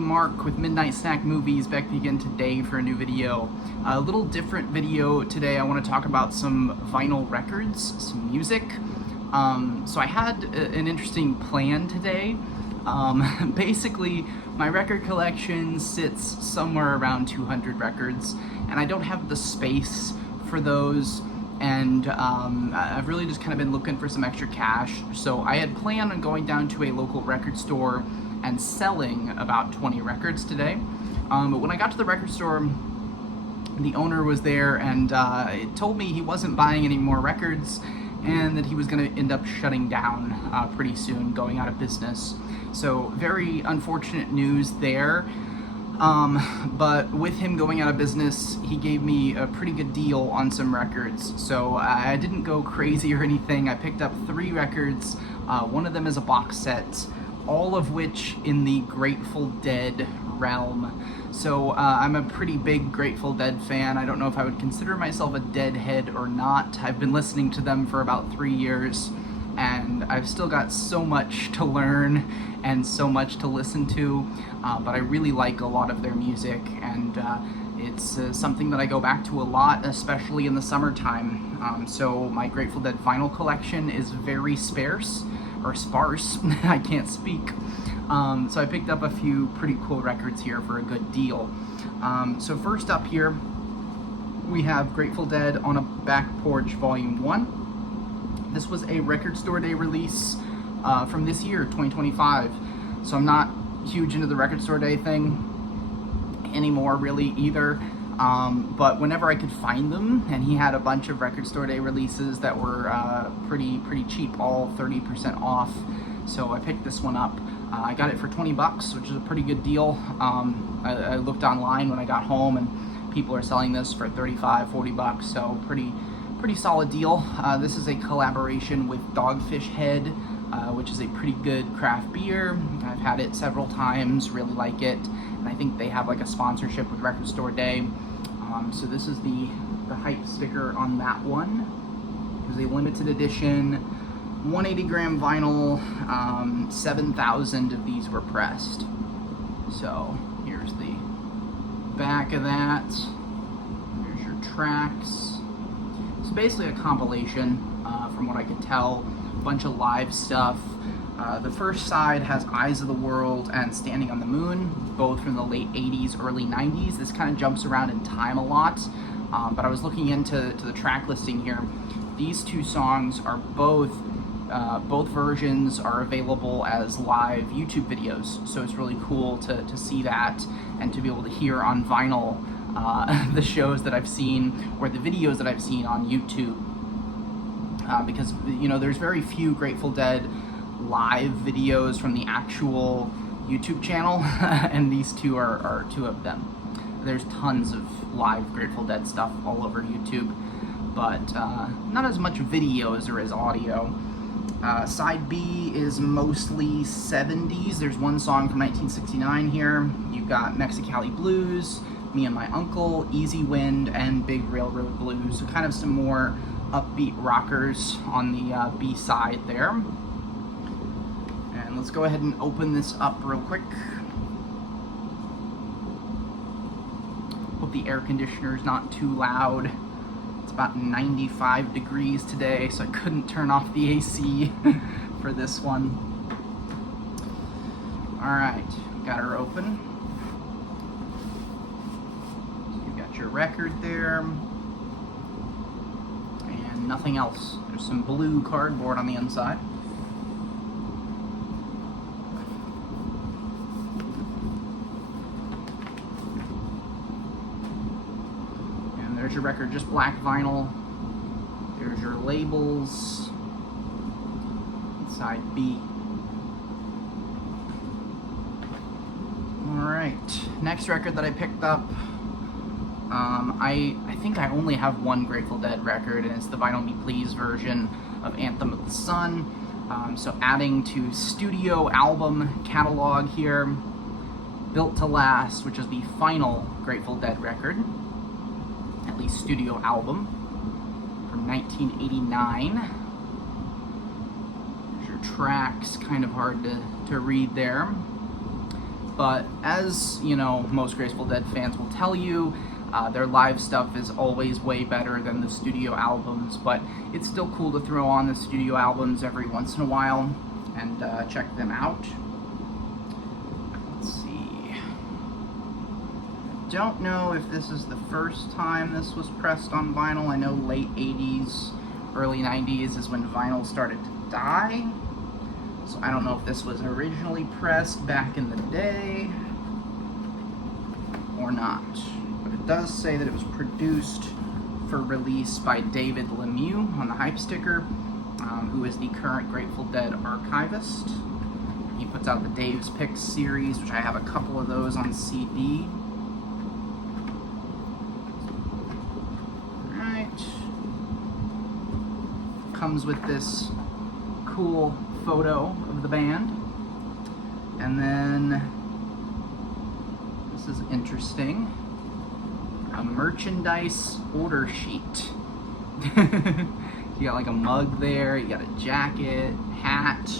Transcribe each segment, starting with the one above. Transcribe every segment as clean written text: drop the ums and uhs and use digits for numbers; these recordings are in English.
everybody, Mark with Midnight Snack Movies, back again today for a new video. A little different video today. I want to talk about some vinyl records, some music. So I had an interesting plan today. Basically, my record collection sits somewhere around 200 records, and I don't have the space for those. And I've really just kind of been looking for some extra cash. So I had planned on going down to a local record store and selling about 20 records today. But when I got to the record store, the owner was there and it told me he wasn't buying any more records and that he was going to end up shutting down pretty soon, going out of business. So very unfortunate news there. But with him going out of business, he gave me a pretty good deal on some records. So I didn't go crazy or anything. I picked up 3 records. One of them is a box set, all of which in the Grateful Dead realm. So I'm a pretty big Grateful Dead fan. I don't know if I would consider myself a Deadhead or not. I've been listening to them for about 3 years, and I've still got so much to learn and so much to listen to, but I really like a lot of their music, and it's something that I go back to a lot, especially in the summertime. So my Grateful Dead vinyl collection is very sparse, I can't speak. So I picked up a few pretty cool records here for a good deal. So first up here, we have Grateful Dead on a Back Porch Volume 1. This was a Record Store Day release from this year, 2025. So I'm not huge into the Record Store Day thing anymore, really, either. But whenever I could find them, and he had a bunch of Record Store Day releases that were pretty cheap, all 30% off. So I picked this one up. I got it for 20 bucks, which is a pretty good deal. I looked online when I got home, and people are selling this for 35, 40 bucks, so pretty solid deal. This is a collaboration with Dogfish Head, which is a pretty good craft beer. I've had it several times, really like it, and I think they have like a sponsorship with Record Store Day. So this is the hype sticker on that one. It was a limited edition, 180 gram vinyl, 7,000 of these were pressed. So here's the back of that. Here's your tracks. It's basically a compilation, from what I could tell, a bunch of live stuff. The first side has Eyes of the World and Standing on the Moon, both from the late 80s, early 90s. This kind of jumps around in time a lot, but I was looking into the track listing here. These 2 songs are both versions are available as live YouTube videos, so it's really cool to see that and to be able to hear on vinyl the shows that I've seen or the videos that I've seen on YouTube, because there's very few Grateful Dead live videos from the actual YouTube channel, and these 2 are 2 of them. There's tons of live Grateful Dead stuff all over YouTube, but not as much video as there is audio. Side B is mostly 70s. There's one song from 1969 here. You've got Mexicali Blues, Me and My Uncle, Easy Wind, and Big Railroad Blues. So kind of some more upbeat rockers on the B side there. And let's go ahead and open this up real quick. Hope the air conditioner is not too loud. It's about 95 degrees today, so I couldn't turn off the AC for this one. Alright, got her open. So you've got your record there. And nothing else. There's some blue cardboard on the inside. There's your record, just black vinyl. There's your labels. Side B. Alright, next record that I picked up. I think I only have one Grateful Dead record, and it's the Vinyl Me Please version of Anthem of the Sun. So adding to studio album catalog here, Built to Last, which is the final Grateful Dead record. At least studio album from 1989. There's your tracks, kind of hard to read there. But as you know, most Grateful Dead fans will tell you, their live stuff is always way better than the studio albums, but it's still cool to throw on the studio albums every once in a while and check them out. Let's see. I don't know if this is the first time this was pressed on vinyl. I know late 80s, early 90s is when vinyl started to die. So I don't know if this was originally pressed back in the day or not. But it does say that it was produced for release by David Lemieux on the hype sticker, who is the current Grateful Dead archivist. He puts out the Dave's Picks series, which I have a couple of those on CD. Alright. Comes with this cool photo of the band. And then, this is interesting, a merchandise order sheet. You got like a mug there, you got a jacket, hat.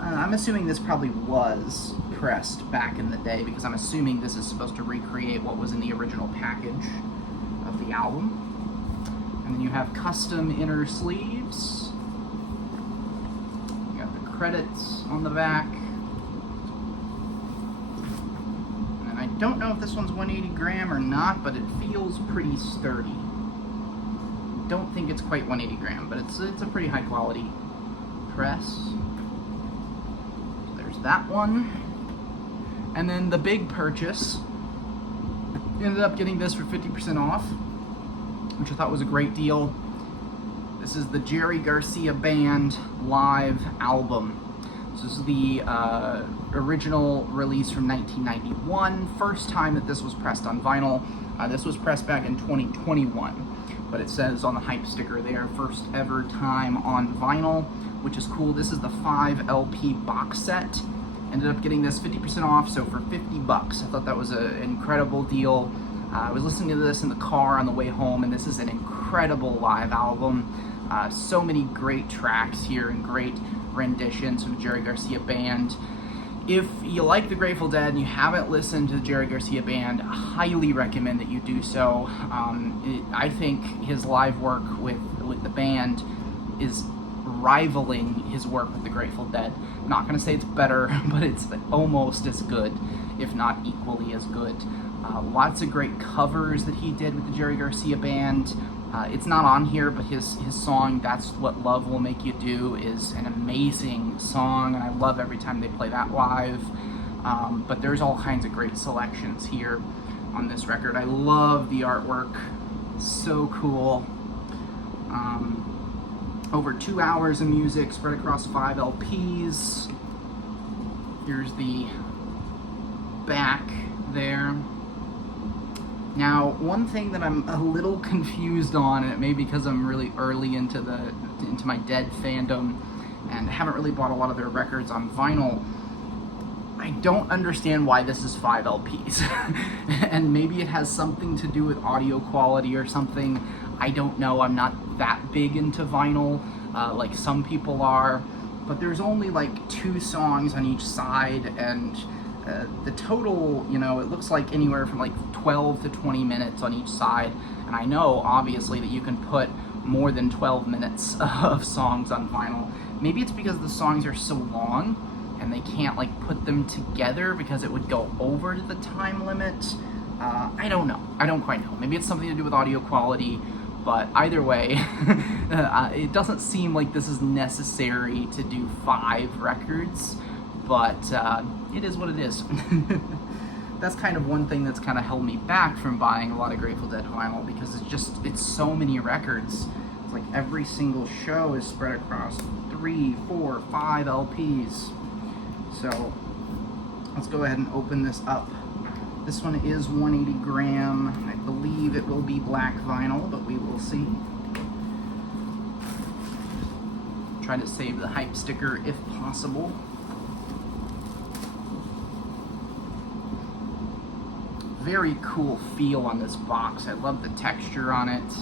I'm assuming this probably was pressed back in the day, because I'm assuming this is supposed to recreate what was in the original package of the album. And then you have custom inner sleeves. You got the credits on the back. And I don't know if this one's 180 gram or not, but it feels pretty sturdy. Don't think it's quite 180 gram, but it's a pretty high quality press. So there's that one. And then the big purchase, ended up getting this for 50% off, which I thought was a great deal. This is the Jerry Garcia Band live album. This is the original release from 1991, first time that this was pressed on vinyl. This was pressed back in 2021. But it says on the hype sticker there, first ever time on vinyl, which is cool. This is the 5 LP box set. Ended up getting this 50% off, so for $50. I thought that was an incredible deal. I was listening to this in the car on the way home, and this is an incredible live album. So many great tracks here and great renditions from the Jerry Garcia Band. If you like the Grateful Dead and you haven't listened to the Jerry Garcia Band, I highly recommend that you do so. I think his live work with the band is rivaling his work with the Grateful Dead. I'm not going to say it's better, but it's almost as good, if not equally as good. Lots of great covers that he did with the Jerry Garcia Band. It's not on here, but his song, That's What Love Will Make You Do, is an amazing song, and I love every time they play that live. But there's all kinds of great selections here on this record. I love the artwork. So cool. Over 2 hours of music spread across 5 LPs. Here's the back there. Now, one thing that I'm a little confused on, and it may be because I'm really early into my Dead fandom and haven't really bought a lot of their records on vinyl, I don't understand why this is 5 LPs. And maybe it has something to do with audio quality or something. I don't know. I'm not that big into vinyl like some people are. But there's only like 2 songs on each side, and the total, you know, it looks like anywhere from like 12 to 20 minutes on each side. And I know, obviously, that you can put more than 12 minutes of songs on vinyl. Maybe it's because the songs are so long and they can't like put them together because it would go over the time limit. I don't know. I don't quite know. Maybe it's something to do with audio quality, but either way, it doesn't seem like this is necessary to do 5 records, but it is what it is. That's kind of one thing that's kind of held me back from buying a lot of Grateful Dead vinyl, because it's so many records. It's like every single show is spread across 3, 4, 5 LPs. So let's go ahead and open this up. This one is 180 gram. I believe it will be black vinyl, but we will see. Try to save the hype sticker if possible. Very cool feel on this box. I love the texture on it.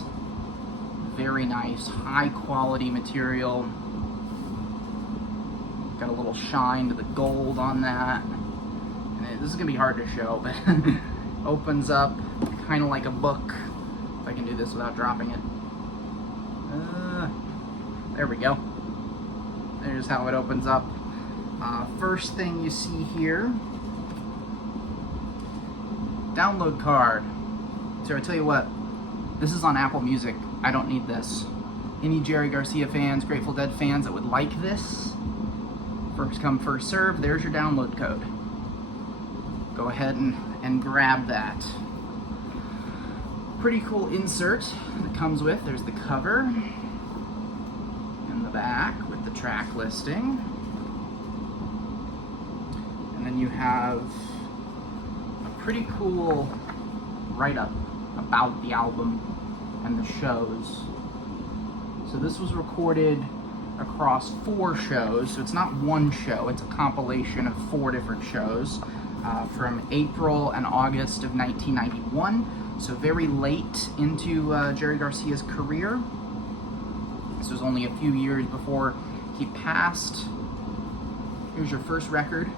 Very nice, high quality material. Got a little shine to the gold on that. And this is gonna be hard to show, but opens up kind of like a book. If I can do this without dropping it. There we go. There's how it opens up. First thing you see here, download card. So I tell you what, this is on Apple Music. I don't need this. Any Jerry Garcia fans, Grateful Dead fans that would like this, first come, first serve, there's your download code. Go ahead and grab that. Pretty cool insert that comes with. There's the cover in the back with the track listing. And then you have a pretty cool write-up about the album and the shows. So this was recorded across 4 shows, so it's not one show, it's a compilation of 4 different shows from April and August of 1991, so very late into Jerry Garcia's career. This was only a few years before he passed. Here's your first record,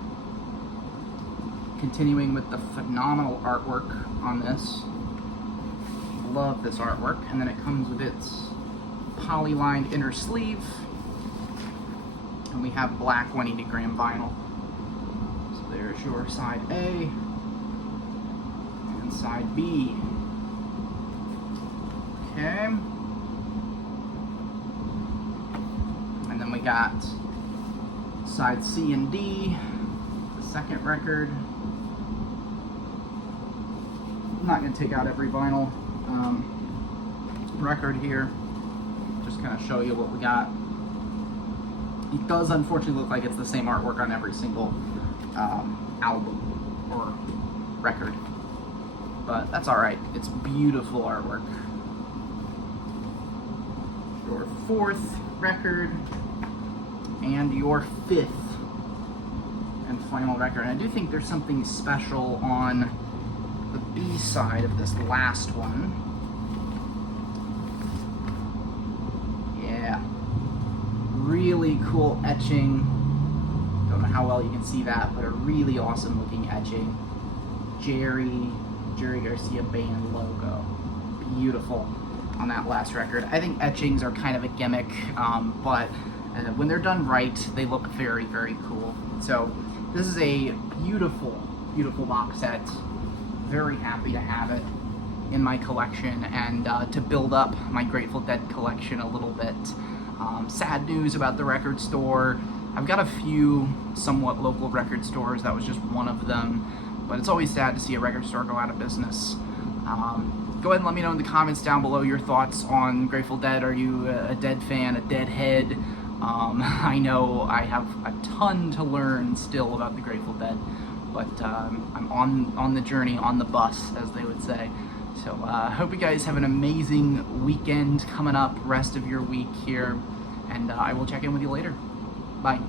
continuing with the phenomenal artwork on this. Love this artwork, and then it comes with its poly-lined inner sleeve, and we have black 180 gram vinyl. So there's your side A and side B. Okay, and then we got side C and D, the second record. I'm not going to take out every vinyl record here, just kind of show you what we got. It does unfortunately look like it's the same artwork on every single album or record, but that's alright. It's beautiful artwork. Your 4th record and your 5th and final record. And I do think there's something special on the B side of this last one. Yeah, really cool etching. Don't know how well you can see that, but a really awesome looking etching. Jerry Garcia band logo. Beautiful on that last record. I think etchings are kind of a gimmick, but when they're done right, they look very, very cool. So this is a beautiful, beautiful box set. Very happy to have it in my collection and to build up my Grateful Dead collection a little bit. Sad news about the record store. I've got a few somewhat local record stores. That was just one of them. But it's always sad to see a record store go out of business. Go ahead and let me know in the comments down below your thoughts on Grateful Dead. Are you a Dead fan, a Deadhead? I know I have a ton to learn still about the Grateful Dead, but I'm on the journey, on the bus, as they would say. So I hope you guys have an amazing weekend coming up, rest of your week here, and I will check in with you later. Bye.